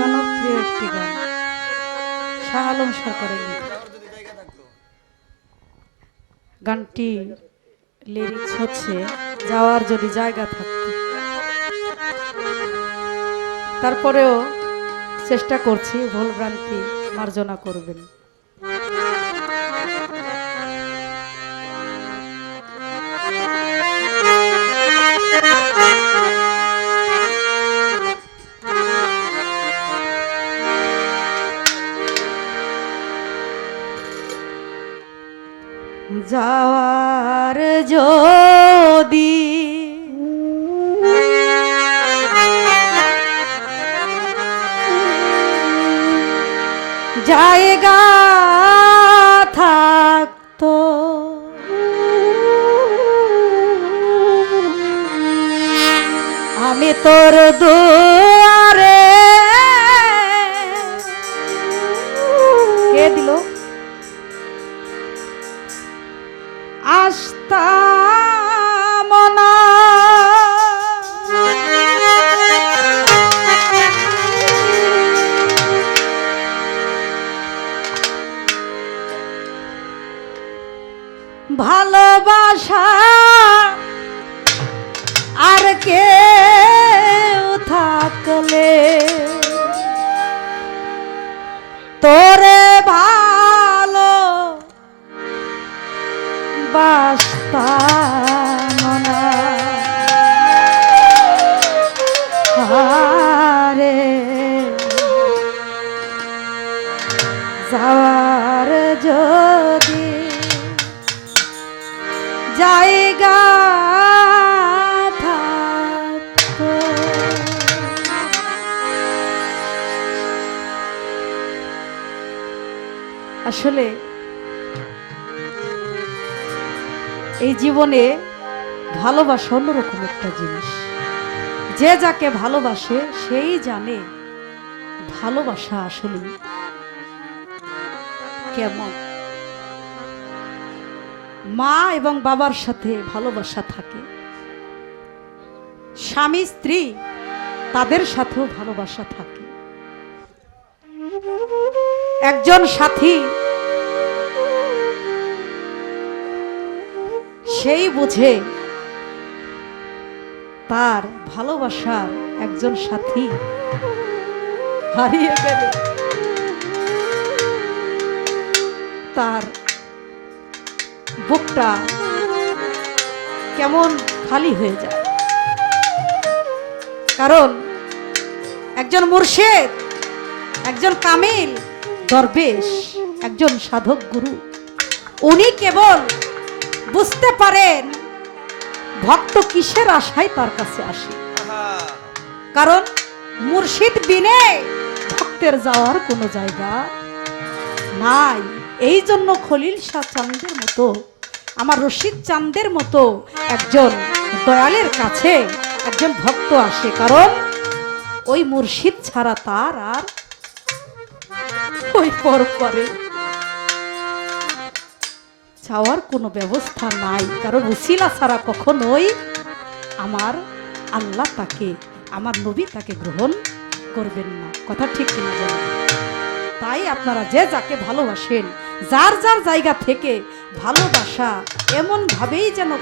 জনপ্রিয় একটি গান। শাহ আলম সরকারের। গানটি লিরিক্স হচ্ছে, যাওয়ার যদি জায়গা থাকতো। তারপরেও চেষ্টা করছি ভুল ভ্রান্তি মার্জনা করবেন। যাওয়ার যদি জায়গা থাকতো। আমি তোর দুয়ারে তোরে আসলে এই জীবনে ভালোবাসা অন্যরকম একটা জিনিস। যে যাকে ভালোবাসে, সেই জানে ভালোবাসা আসলে কেমন। মা এবং বাবার সাথে ভালোবাসা থাকে। স্বামী, স্ত্রী, তাদের সাথেও ভালোবাসা থাকে। একজন সাথী। সেই বুঝে তার ভালোবাসার একজন সাথী হারিয়ে গেলে। তার বুকটা কেমন খালি হয়ে যায়। কারণ একজন মুর্শেদ, একজন কামিল দরবেশ, একজন সাধক গুরু। উনি কেবল বুঝতে পারেন ভক্ত কিসের আশায় তার কাছে আসে। কারণ মুর্শিদ বিনে ভক্তের যাওয়ার কোনো জায়গা নাই। এই জন্য খলিল শাহ চাঁদের মতো, আমার রশিদ চাঁদের মতো একজন দয়ালের কাছে একজন ভক্ত আসে। কারণ ওই মুর্শিদ ছাড়া তার আর ওই পর পরে যাওয়ার কোনো ব্যবস্থা নাই, কারণ উসিলা ছাড়া কখনোই আমার আল্লাহ তাকে, আমার নবী তাকে গ্রহণ করবেন না। কথা ঠিক কিনা তাই আপনারা যে যাকে ভালোবাসেন, যার যার জায়গা থেকে ভালোবাসা এমন ভাবেই যেন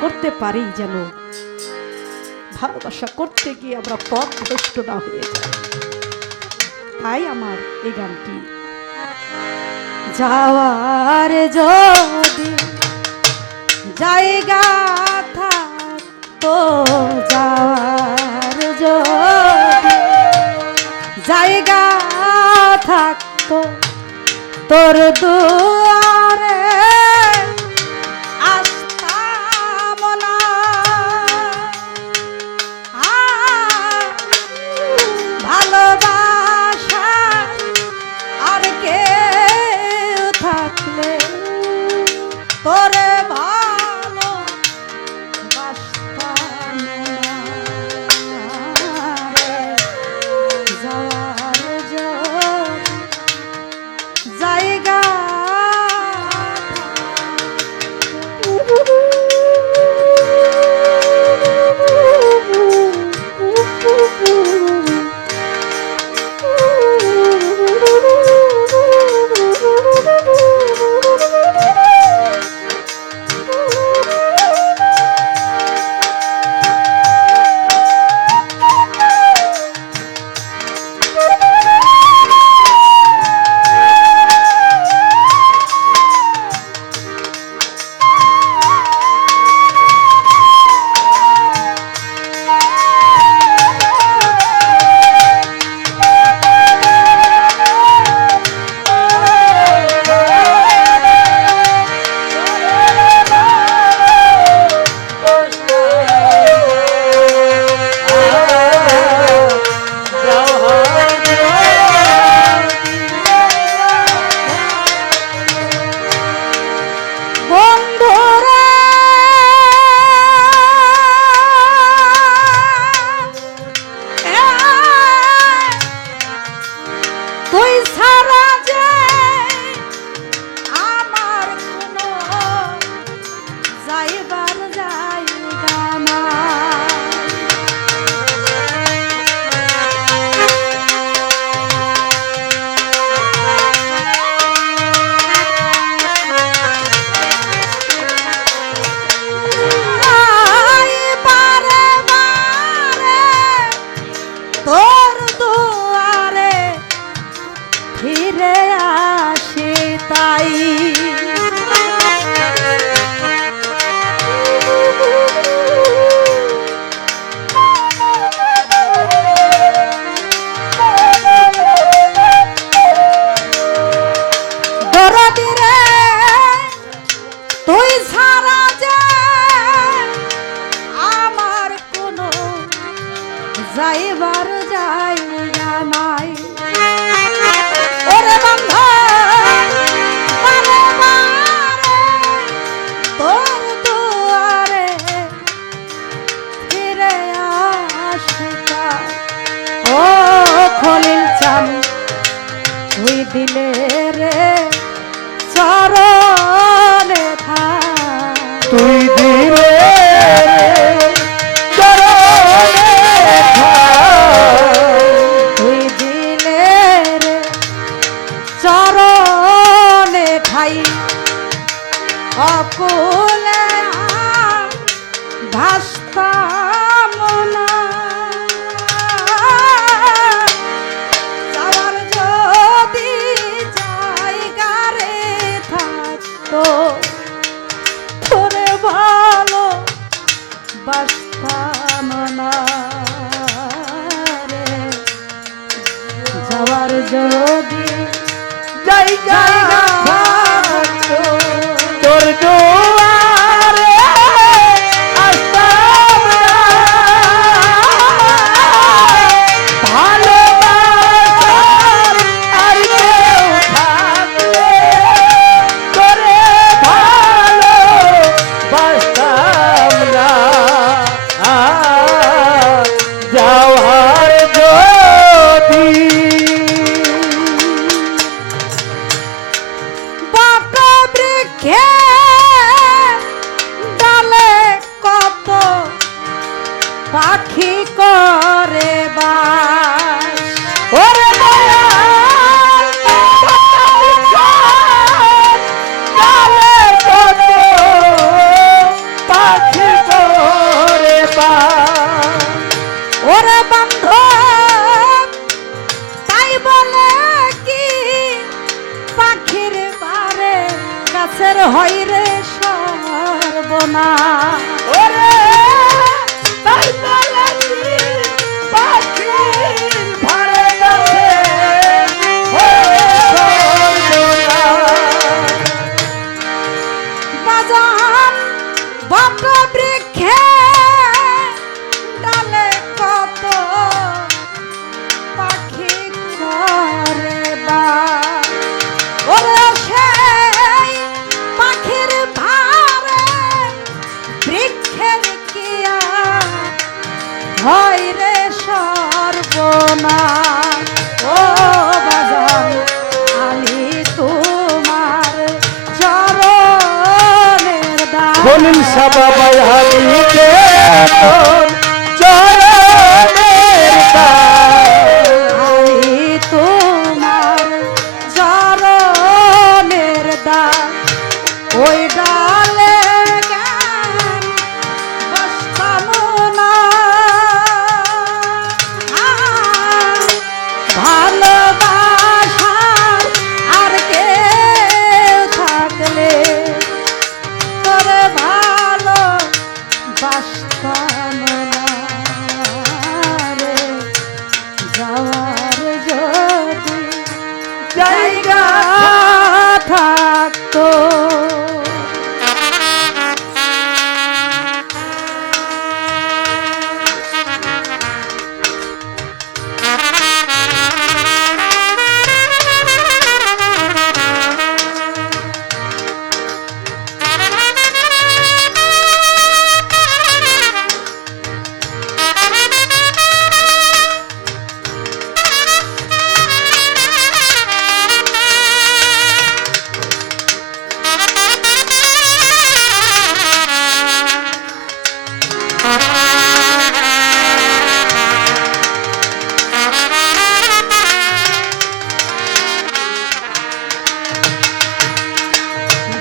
করতে পারি যেন, ভালোবাসা করতে গিয়ে আমরা পথ ভ্রষ্ট না হয়ে যাই। তাই আমার এই গানটি। যাওয়ার যদি জায়গা থাকতো যাওয়ার যদি জায়গা থাকতো তোর দুয়ারে তোরে দিলে খলিল সাবাবাই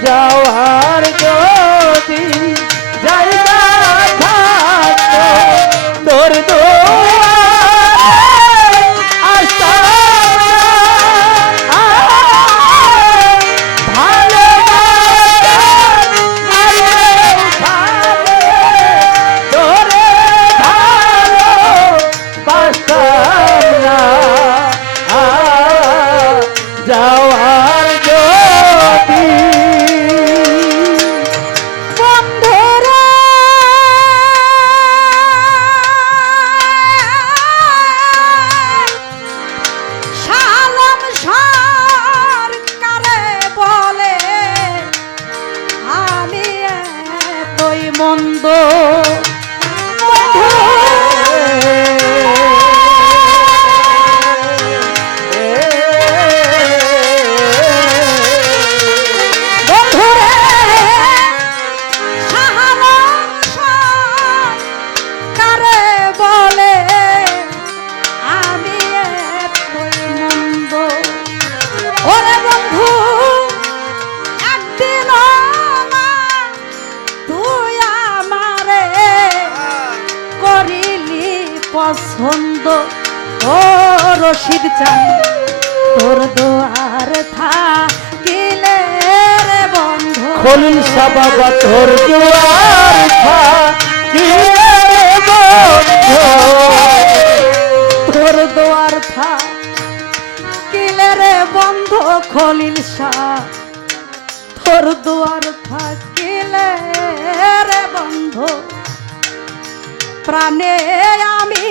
যাওয়া খলিল শাহ বাবা তোর দুয়ার থাকিলে রে বন্ধু? তোর দোয়ার খা থাকিলে রে বন্ধ খলিল শাহ? তোর দোয়ার খা থাকিলে রে বন্ধ? প্রাণে আমি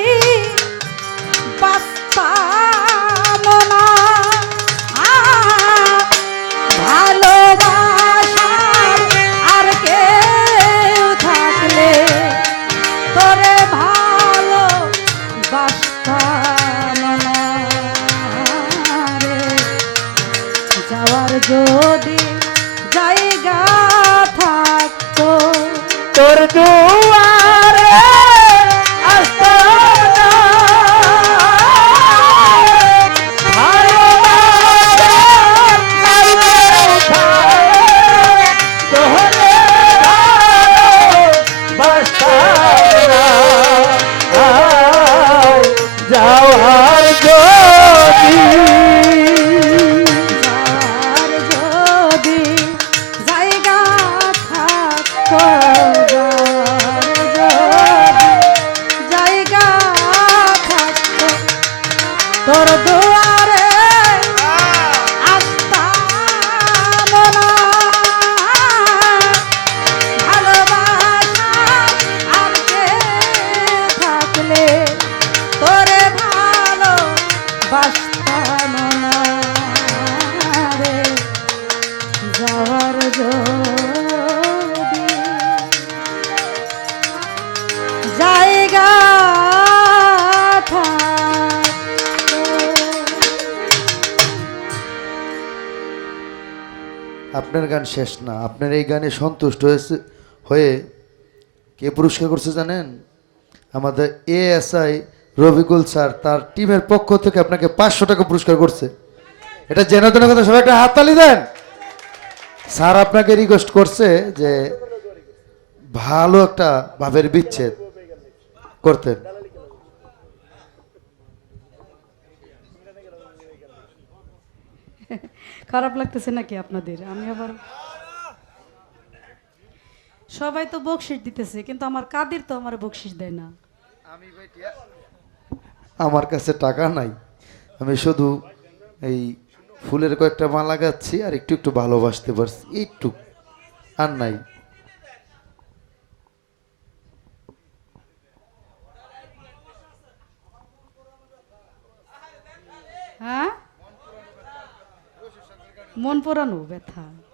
বাস্তাম শেষ না। আপনার এই গানে সন্তুষ্ট হয়েছে, হয়ে কে পুরস্কার করছে জানেন? আমাদের এএসআই রবিকুল স্যার তার টিমের পক্ষ থেকে আপনাকে পাঁচশো টাকা পুরস্কার করছে। এটা জেনে তেন কথা, সবাই একটা হাততালি দেন। স্যার আপনাকে রিকোয়েস্ট করছে যে ভালো একটা ভাবের বিচ্ছেদ করতেন। খারাপ লাগতেছে নাকি আপনাদের? আমি আবার সবাই তো বকশিস দিতেছে কিন্তু আমার কাদের তো আমার বকশিস দেয় না? আমার কাছে টাকা নাই। আমি শুধু এই ফুলের কয়েকটা মালা গাচ্ছি আর একটু একটু ভালোবাসতে পারছি একটু আর নাই। হ্যাঁ? মন পোড়ানো ব্যথা।